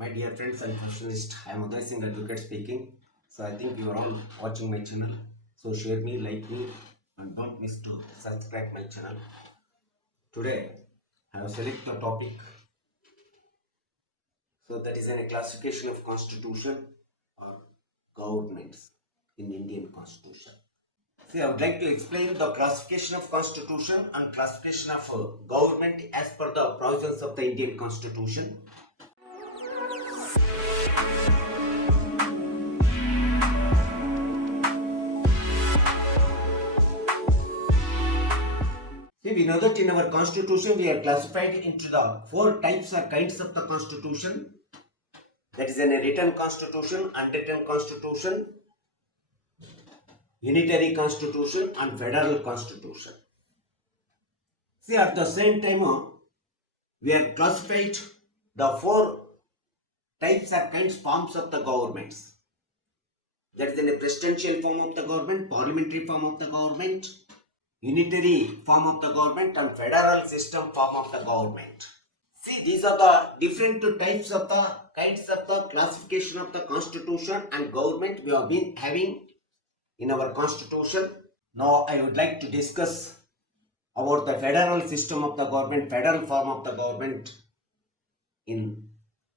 My dear friends and professionalists, I am Uday Singh Advocate speaking. So I think you are all watching my channel. So share me, like me, and don't miss to subscribe my channel. Today I have selected the topic. So that is a classification of constitution or governments in Indian constitution. See, I would like to explain the classification of constitution and classification of government as per the provisions of the Indian constitution. See, we know that in our constitution we are classified into the four types or kinds of the constitution. That is a written constitution, unwritten constitution, unitary constitution and federal constitution. See, at the same time we are classified the four types or kinds forms of the governments. That is in a presidential form of the government, parliamentary form of the government, unitary form of the government and federal system form of the government. See, these are the different types of the kinds of the classification of the constitution and government we have been having in our constitution. Now I would like to discuss about the federal system of the government, federal form of the government in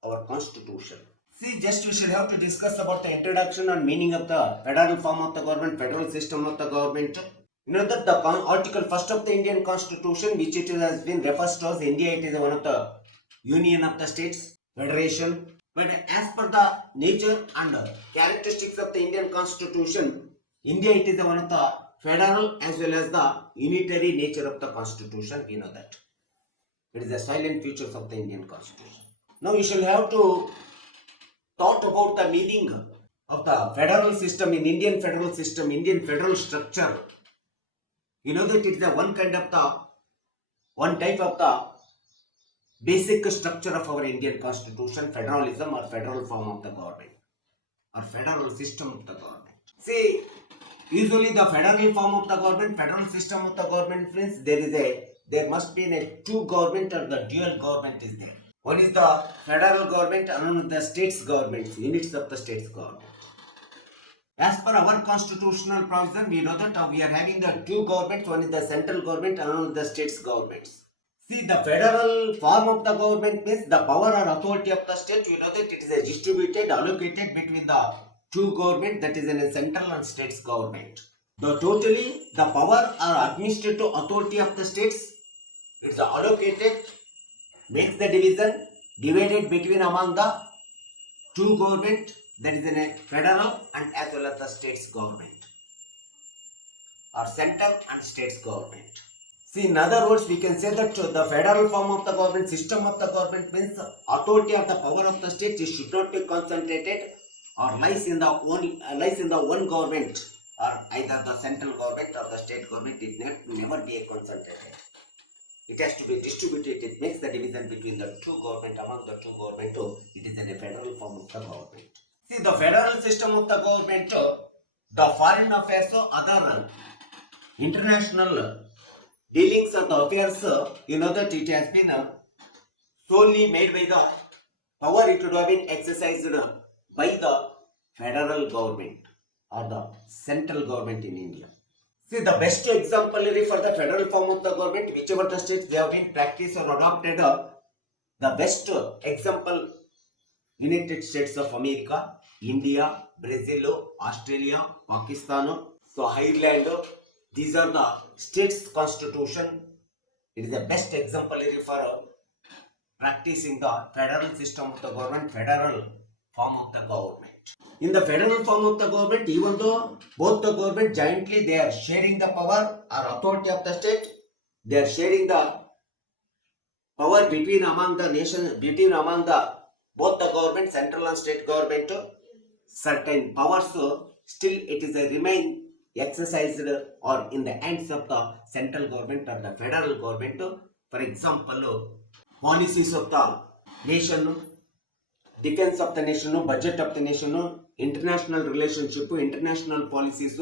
our constitution. See, just we should have to discuss about the introduction and meaning of the federal form of the government, federal system of the government. You know that the article 1st of the Indian Constitution, which it has been refers to as India, it is one of the union of the states, federation. But as per the nature and characteristics of the Indian Constitution, India it is one of the federal as well as the unitary nature of the Constitution. We know that. It is the silent features of the Indian Constitution. Now you shall have to thought about the meaning of the federal system in Indian federal system, Indian federal structure. You know that it is the one type of the basic structure of our Indian constitution, federalism or federal form of the government or federal system of the government. See, usually the federal form of the government, federal system of the government means there must be a two government or the dual government is there. One is the federal government and another the states government, units of the states government. As per our constitutional provision, we know that we are having the two governments, one is the central government and another the states governments. See, the federal form of the government means the power or authority of the state, you know that it is distributed, allocated between the two government, that is in a central and states government. Totally, the power or administrative authority of the states, it's allocated, makes the division, divided between among the two government, that is in a federal and as well as the states government or central and states government. See, in other words, we can say that the federal form of the government, system of the government means authority of the power of the state should not be concentrated or lies in the one government or either the central government or the state government. It never be concentrated. It has to be distributed. It makes the division between the two government, among the two government. It is in a federal form of the government. See, the federal system of the government, the foreign affairs, other international dealings of the affairs, you know that it has been solely made by the power it would have been exercised by the federal government or the central government in India. See, the best exemplary for the federal form of the government, whichever the states they have been practiced or adopted, the best example, United States of America, India, Brazil, Australia, Pakistan, so Ireland, these are the states' constitution. It is the best exemplary for practicing the federal system of the government, federal form of the government. In the federal form of the government, even though both the government jointly they are sharing the power or authority of the state, they are sharing the power between among the nation, between among the both the government, central and state government, certain powers, still it is a remain exercised or in the hands of the central government or the federal government. For example, policies of the nation, defense of the nation, budget of the nation, international relationship, international policies,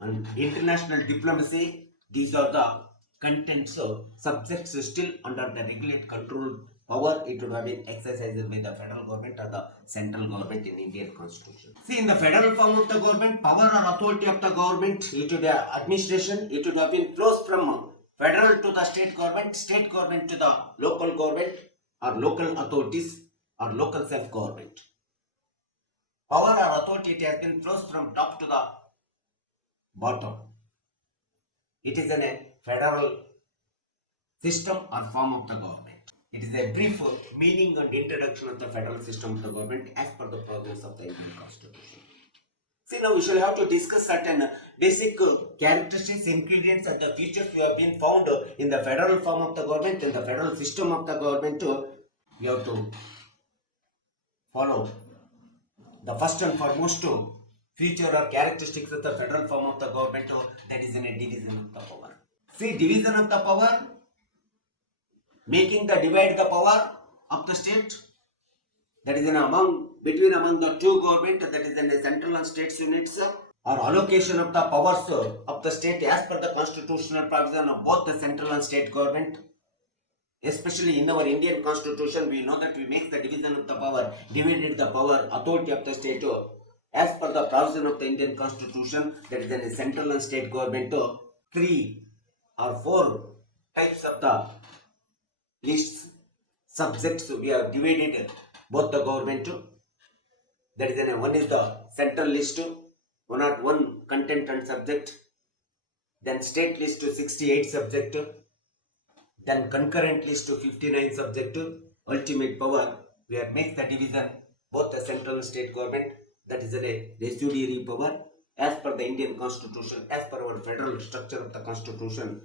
and international diplomacy. These are the contents, subjects still under the regulate control power, it would have been exercised by the federal government or the central government in Indian constitution. See, in the federal form of the government, power or authority of the government, it would have administration, it would have been flows from federal to the state government to the local government or local authorities or local self-government. Power or authority, it has been flows from top to the bottom. It is in a federal system or form of the government. It is a brief meaning and introduction of the federal system of the government as per the provisions of the Indian Constitution. See, now we shall have to discuss certain basic characteristics, ingredients and the features we have been found in the federal form of the government, in the federal system of the government. We have to follow the first and foremost feature or characteristics of the federal form of the government, that is in a division of the power. See, division of the power, making the divide the power of the state, that is in among the two government, that is in the central and states units, or allocation of the powers of the state as per the constitutional provision of both the central and state government. Especially in our Indian constitution, we know that we make the division of the power, divided the power, authority of the state as per the provision of the Indian constitution, that is in the central and state government. 3 or 4 types of the lists, subjects we have divided both the government. That is in one is the central list, 101 content and subject, then state list 68 subject, then concurrent list 59 subject, ultimate power we have make the division both the central and state government, that is a residuary power as per the Indian constitution, as per our federal structure of the constitution.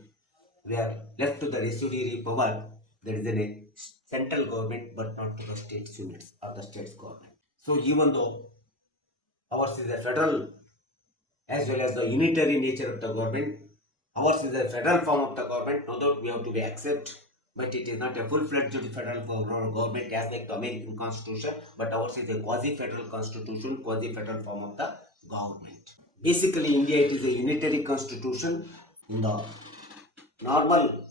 We are left to the residuary power, that is in a central government but not to the states units or the states government. So even though ours is a federal as well as the unitary nature of the government, ours is a federal form of the government, no doubt we have to be accept, but it is not a full-fledged federal government as like the American constitution, but ours is a quasi-federal constitution, quasi-federal form of the government. Basically, India, it is a unitary constitution. In the normal,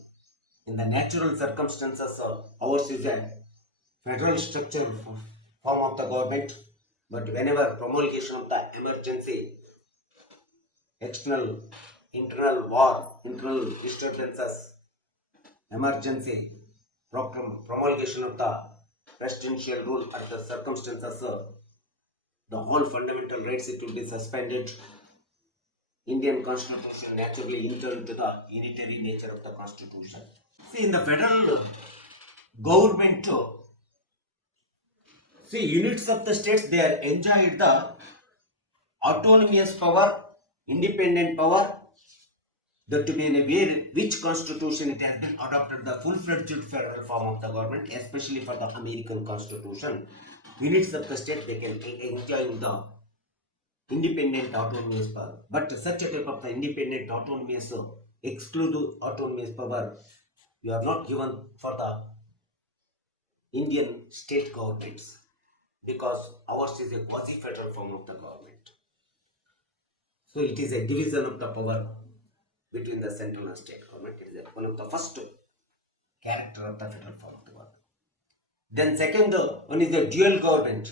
in the natural circumstances, ours is a federal structure form of the government, but whenever promulgation of the emergency, external, internal war, internal disturbances, emergency, promulgation of the presidential rule at the circumstances, the whole fundamental rights, it will be suspended. Indian constitution naturally enter into the unitary nature of the constitution. See, in the federal government, see, units of the states, they are enjoyed the autonomous power, independent power, that to be in a way which constitution it has been adopted the full-fledged federal form of the government, especially for the American constitution. Units of the state, they can enjoy the independent autonomous power, but such a type of the independent autonomous exclusive autonomous power you are not given for the Indian state governments, because ours is a quasi-federal form of the government. So it is a division of the power between the central and state government. It is one of the first character of the federal form of the government. Then second one is the dual government.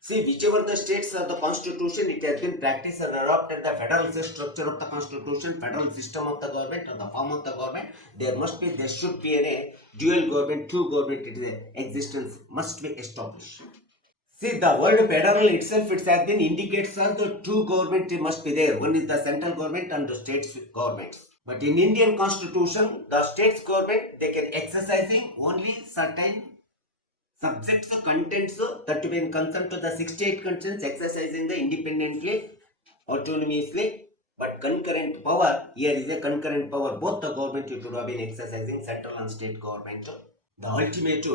See, whichever the states of the constitution, it has been practiced and adopted the federal structure of the constitution, federal system of the government or the form of the government, there should be a dual government, two government, it is a existence must be established. See, the word federal itself, it has been indicates that the two government must be there. One is the central government and the states governments. But in Indian constitution, the states government, they can exercising only certain subjects, contents that to be in consent to the 68 contents, exercising the independently, autonomously, but concurrent power, here is a concurrent power. Both the government it would have been exercising, central and state government. The ultimate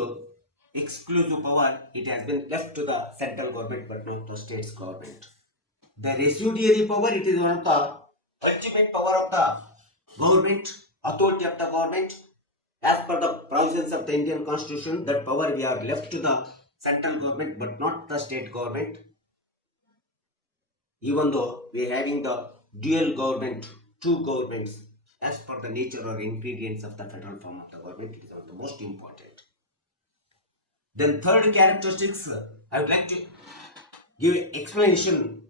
exclusive power, it has been left to the central government but not the states government. The residuary power, it is one of the ultimate power of the government, authority of the government. As per the provisions of the Indian constitution, that power we are left to the central government but not the state government. Even though we are having the dual government, two governments, as per the nature or ingredients of the federal form of the government, it is one of the most important. Then third characteristics, I would like to give explanation,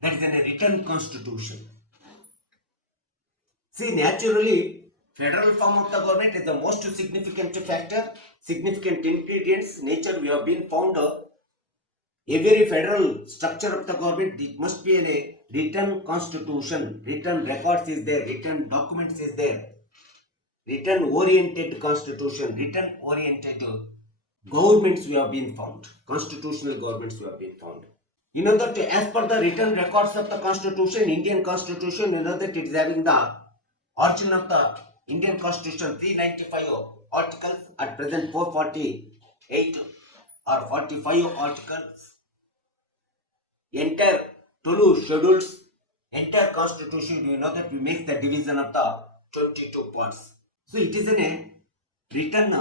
that is in a written constitution. See, naturally, federal form of the government is the most significant factor, significant ingredients, nature we have been found. Every federal structure of the government, it must be a written constitution, written records is there, written documents is there, written oriented constitution, written oriented governments we have been found, constitutional governments we have been found. You know that as per the written records of the constitution, Indian constitution, you know that it is having the origin of the Indian constitution 395 articles, at present 448 or 45 articles, entire 12 schedules, entire constitution, you know that we make the division of the 22 parts. So it is in a written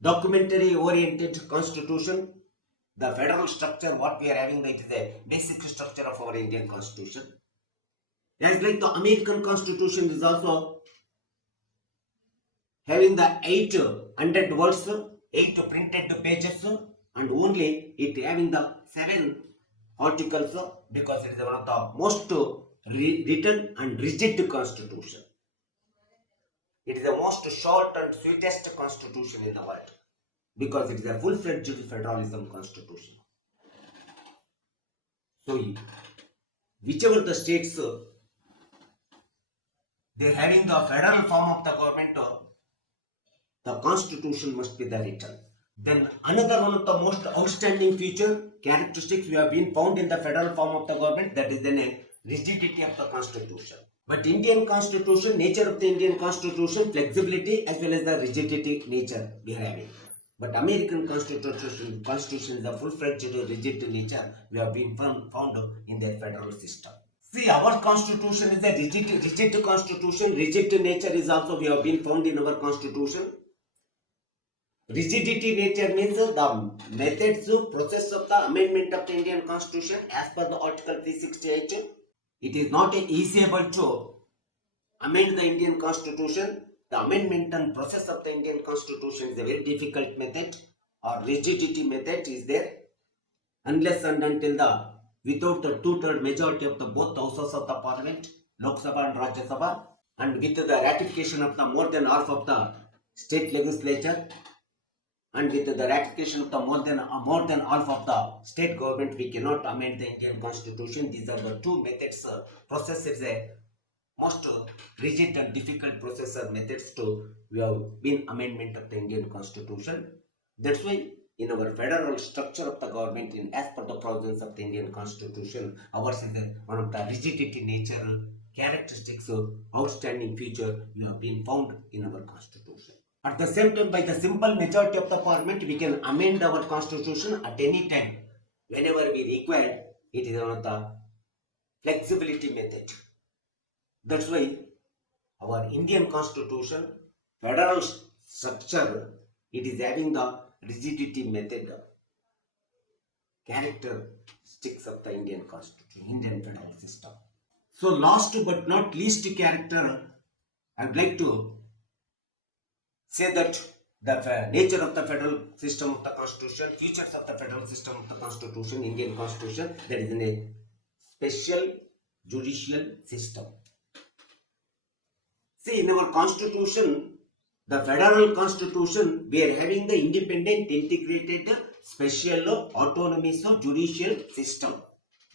documentary oriented constitution. The federal structure what we are having, it is a basic structure of our Indian constitution. As like the American constitution is also having the 800 words, 8 printed pages, and only it having the 7 articles, because it is one of the most written and rigid constitution. It is the most short and sweetest constitution in the world, because it is a full-fledged federalism constitution. So, whichever the states, they are having the federal form of the government, the constitution must be the written. Then another one of the most outstanding feature, characteristics we have been found in the federal form of the government, that is the rigidity of the constitution. But Indian constitution, nature of the Indian constitution, flexibility as well as the rigidity nature we are having. But American constitution is a full-fledged rigid nature we have been found in their federal system. See, our constitution is a rigid constitution. Rigid nature is also we have been found in our constitution. Rigidity nature means the methods, process of the amendment of the Indian constitution as per the article 368. It is not easable to amend the Indian constitution. The amendment and process of the Indian constitution is a very difficult method, or rigidity method is there, unless and until the without the two-third majority of the both houses of the parliament, Lok Sabha and Rajya Sabha, and with the ratification of the more than half of the state legislature, and with the ratification of the more than half of the state government, we cannot amend the Indian constitution. These are the two methods. Process is a most rigid and difficult process or methods to we have been amendment of the Indian constitution. That's why in our federal structure of the government, in as per the provisions of the Indian constitution, ours is one of the rigidity nature characteristics, outstanding feature we have been found in our constitution. At the same time, by the simple majority of the parliament, we can amend our constitution at any time, whenever we require. It is one of the flexibility method. That's why our Indian constitution, federal structure, it is having the rigidity method, characteristics of the Indian constitution, Indian federal system. So last but not least character, I would like to say that the nature of the federal system of the constitution, features of the federal system of the constitution, Indian constitution, that is in a special judicial system. See, in our constitution, the federal constitution, we are having the independent, integrated, special, autonomous judicial system.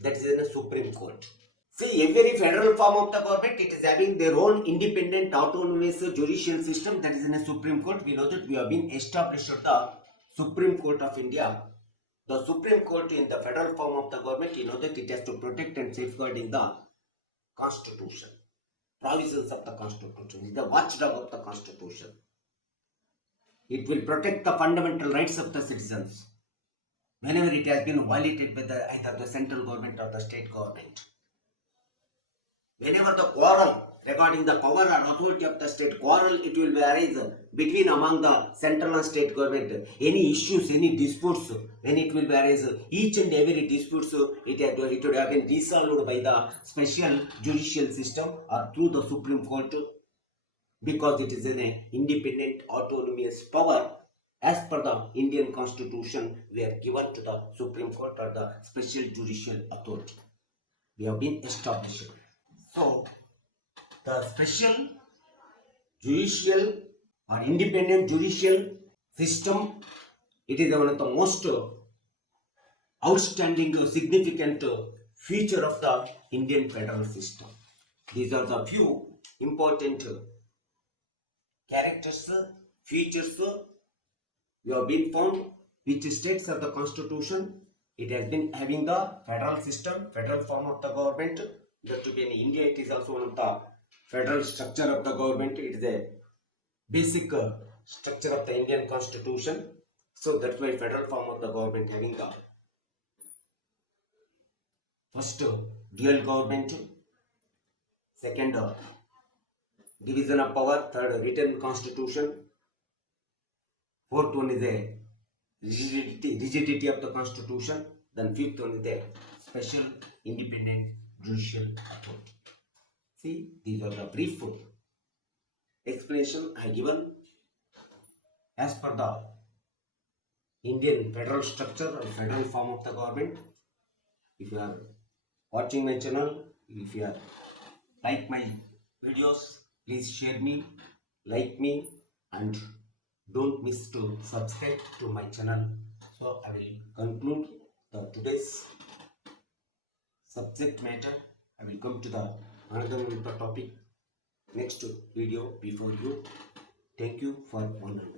That is in the Supreme Court. See, every federal form of the government, it is having their own independent, autonomous judicial system. That is in the Supreme Court. We know that we have been established at the Supreme Court of India. The Supreme Court in the federal form of the government, you know that it has to protect and safeguard in the Constitution. Provisions of the Constitution, is the watchdog of the Constitution. It will protect the fundamental rights of the citizens whenever it has been violated by either the central government or the state government. Whenever the quarrel regarding the power or authority of the state, quarrel it will arise between among the central and state government. Any issues, any disputes, when it will arise, each and every disputes, it would have been resolved by the special judicial system or through the Supreme Court, because it is an independent autonomous power As per the Indian Constitution, we are given to the Supreme Court or the special judicial authority. We have been established. So, the special judicial or independent judicial system, it is one of the most outstanding, significant feature of the Indian federal system. These are the few important characters, features we have been found which states of the constitution. It has been having the federal system, federal form of the government. That to be in India, it is also one of the federal structure of the government. It is a basic structure of the Indian constitution. So that's why federal form of the government having the first dual government, second division of power, third written constitution, fourth one is a rigidity of the constitution, then fifth one is the special independent judicial authority. See, these are the brief explanation I given as per the Indian federal structure or federal form of the government. If you are watching my channel, if you are like my videos, please share me, like me, and don't miss to subscribe to my channel. So I will conclude today's subject matter. I will come to the another topic next video before you. Thank you for 100.